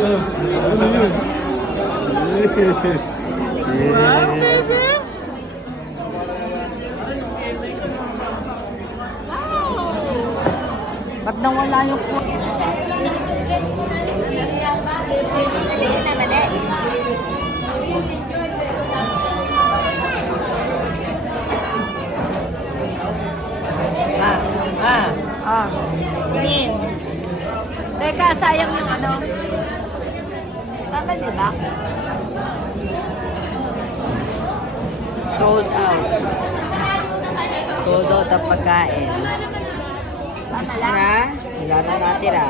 Ano yun? Ba't nawala yung po? Tingin. Teka, sayang yung ano. Tama, di ba? Sold out. Sold out ang pagkain. Tapos na, wala na natira.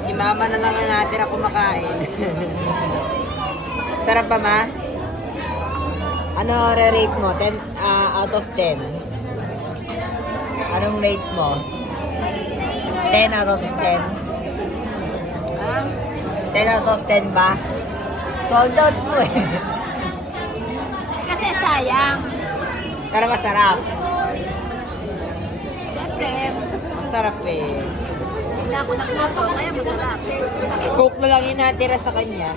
Si mama na lang ang natira kumakain. Sarap pa, ma? Ano re-rate mo? 10 out of 10. Anong rate mo? 10 out of 10. 10 out of 10 ba? Sold out mo eh. Kasi sayang. Pero masarap. Siyempre, Masarap eh. hindi ako nagluto, kaya masarap. Coke na lang yung natira sa kanya.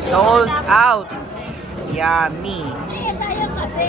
Sold out. Yummy. Sayang kasi.